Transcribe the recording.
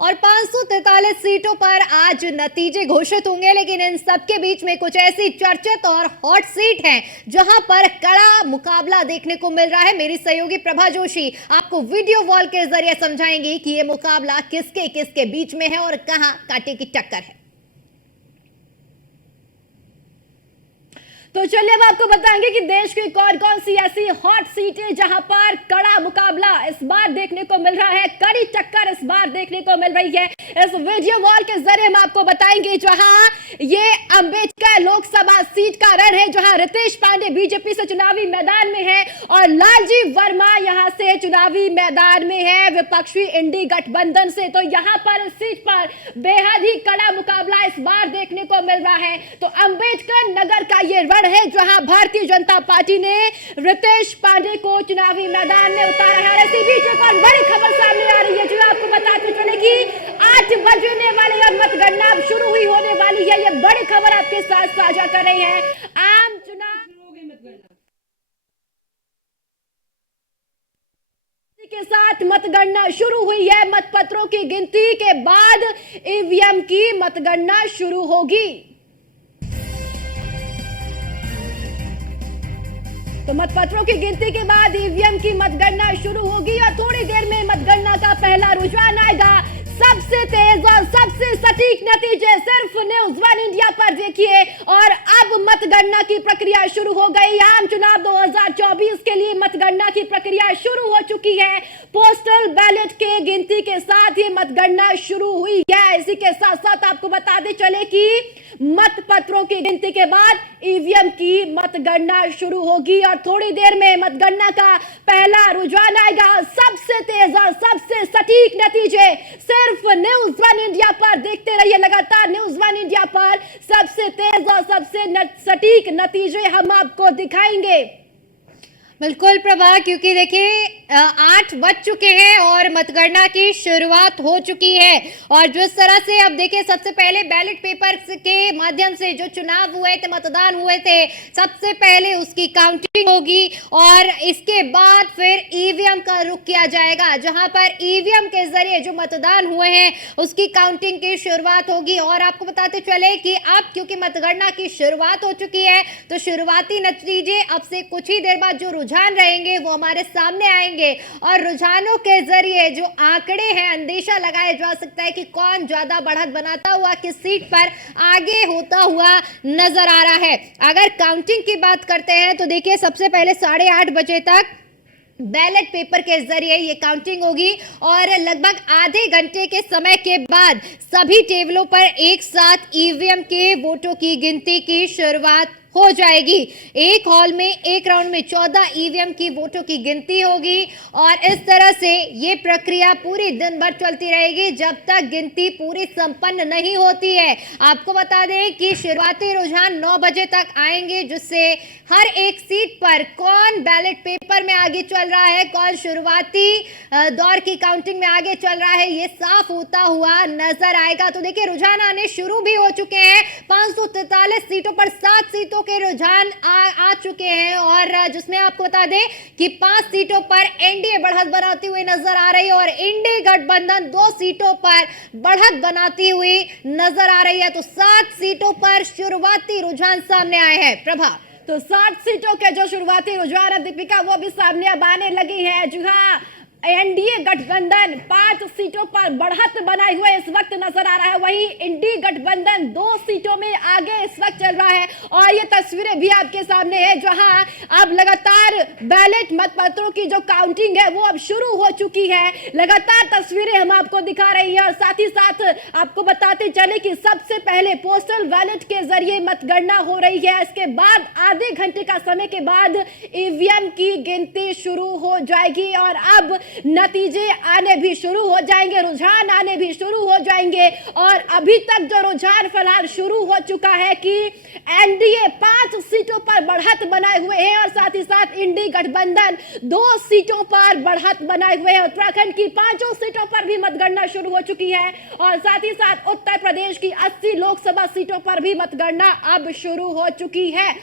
और 543 सीटों पर आज नतीजे घोषित होंगे, लेकिन इन सबके बीच में कुछ ऐसी चर्चित और हॉट सीट हैं जहां पर कड़ा मुकाबला देखने को मिल रहा है। मेरी सहयोगी प्रभा जोशी आपको वीडियो वॉल के जरिए समझाएंगी कि यह मुकाबला किसके किसके बीच में है और कहां कांटे की टक्कर है। तो चलिए हम आपको बताएंगे कि देश की कौन कौन सी ऐसी हॉट सीटें जहां पर कड़ा मुकाबला इस बार देखने को मिल रहा है, कड़ी टक्कर इस बार देखने को मिल रही है। इस वीडियो वॉल के जरिए हम आपको बताएंगे जहां ये अंबेडकर लोकसभा सीट का रण है, जहां रितेश पांडे बीजेपी से चुनावी मैदान में है और लालजी वर्मा यहां से चुनावी मैदान में है विपक्षी इंडी गठबंधन से। तो यहां पर इस सीट पर बेहद ही कड़ा मुकाबला इस बार देखने को मिल रहा है। तो अंबेडकर नगर का ये है जहां भारतीय जनता पार्टी ने रितेश पांडे को चुनावी मैदान में उतारा है। इसी बीच एक और बड़ी खबर सामने आ रही है जो आपको बताते चले कि 8 बजने वाली और मतगणना अब शुरू हुई होने वाली है। ये बड़ी खबर आपके साथ साझा कर रहे हैं। आम चुनाव के साथ मतगणना शुरू हुई है। मतपत्रों की गिनती के बाद ईवीएम की मतगणना शुरू होगी। तो मतपत्रों की गिनती के बाद ईवीएम की मतगणना शुरू होगी और थोड़ी देर में मतगणना का पहला रुझान आएगा। सबसे तेज और सबसे सटीक नतीजे सिर्फ न्यूज़ वन इंडिया पर देखिए। और अब मतगणना की प्रक्रिया शुरू हो गई। आम चुनाव 2024 के लिए मतगणना की प्रक्रिया शुरू हो चुकी है। पोस्टल बैलेट के गिनती के साथ ही मतगणना शुरू हुई है। इसी के साथ साथ आपको बताते चले कि मतपत्रों की गिनती के बाद ईवीएम की मतगणना शुरू होगी और थोड़ी देर में मतगणना का पहला रुझान आएगा। सबसे तेज और सबसे सटीक नतीजे सिर्फ न्यूज़ वन इंडिया पर देखते रहिए। लगातार न्यूज़ वन इंडिया पर सबसे तेज और सबसे सटीक नतीजे हम आपको दिखाएंगे। बिल्कुल प्रभा, क्योंकि देखिए 8 बज चुके हैं और मतगणना की शुरुआत हो चुकी है। और जिस तरह से अब देखिए सबसे पहले बैलेट पेपर के माध्यम से जो चुनाव हुए थे, मतदान हुए थे, सबसे पहले उसकी काउंटिंग होगी और इसके बाद फिर ईवीएम का रुख किया जाएगा, जहां पर ईवीएम के जरिए जो मतदान हुए हैं उसकी काउंटिंग की शुरुआत होगी। और आपको बताते चले कि अब क्योंकि मतगणना की शुरुआत हो चुकी है तो शुरुआती नतीजे अब से कुछ ही देर बाद जो रुझान रहेंगे वो हमारे सामने आएंगे और रुझानों के जरिए जो आंकड़े हैं अंदेशा लगाया जा सकता है कि कौन ज्यादा बढ़त बनाता हुआ किस सीट पर आगे होता हुआ नजर आ रहा है। अगर काउंटिंग की बात करते हैं तो देखिए सबसे पहले 8:30 बजे तक बैलेट पेपर के जरिए ये काउंटिंग होगी और लगभग आधे घंटे के समय के बाद सभी टेबलों पर एक साथ ईवीएम के वोटों की गिनती की शुरुआत हो जाएगी। एक हॉल में एक राउंड में 14 ईवीएम की वोटों की गिनती होगी और इस तरह से ये प्रक्रिया पूरी दिन भर चलती रहेगी जब तक गिनती पूरी संपन्न नहीं होती है। आपको बता दें कि शुरुआती रुझान 9 बजे तक आएंगे, जिससे हर एक सीट पर कौन बैलेट पेपर में आगे चल रहा है, कौन शुरुआती दौर की काउंटिंग में आगे चल रहा है, ये साफ होता हुआ नजर आएगा। तो देखिए रुझान आने शुरू भी हो चुके हैं। 543 सीटों पर 7 सीटों के रुझान आ चुके हैं और जिसमें आपको बता दें कि 5 सीटों पर एनडीए बढ़त बनाती हुई नजर आ रही है और इंडी गठबंधन 2 सीटों पर बढ़त बनाती हुई नजर आ रही है। तो 7 सीटों पर शुरुआती रुझान सामने आए हैं। प्रभा, तो 7 सीटों के जो शुरुआती रुझान है दीपिका वो भी सामने अब आने लगी है। जी हाँ, एनडीए गठबंधन 5 सीटों पर बढ़त बनाए हुए इस वक्त नजर आ रहा है, वहीं इंडी गठबंधन 2 सीटों में आगे इस वक्त चल रहा है। और ये तस्वीरें भी आपके सामने है जहां अब लगातार बैलेट मतपत्रों की जो काउंटिंग है वो अब शुरू हो चुकी है। लगातार तस्वीरें हम आपको दिखा रही है और साथ ही साथ आपको बताते चले कि सबसे पहले पोस्टल बैलेट के जरिए मतगणना हो रही है। इसके बाद आधे घंटे का समय के बाद ईवीएम की गिनती शुरू हो जाएगी और अब नतीजे आने भी शुरू हो जाएंगे, रुझान आने भी शुरू हो जाएंगे। और अभी तक जो रुझान फिलहाल शुरू हो चुका है कि एनडीए 5 सीटों पर बढ़त बनाए हुए हैं और साथ ही साथ इंडी गठबंधन 2 सीटों पर बढ़त बनाए हुए हैं। उत्तराखंड की 5 सीटों पर भी मतगणना शुरू हो चुकी है और साथ ही साथ उत्तर प्रदेश की 80 लोकसभा सीटों पर भी मतगणना अब शुरू हो चुकी है।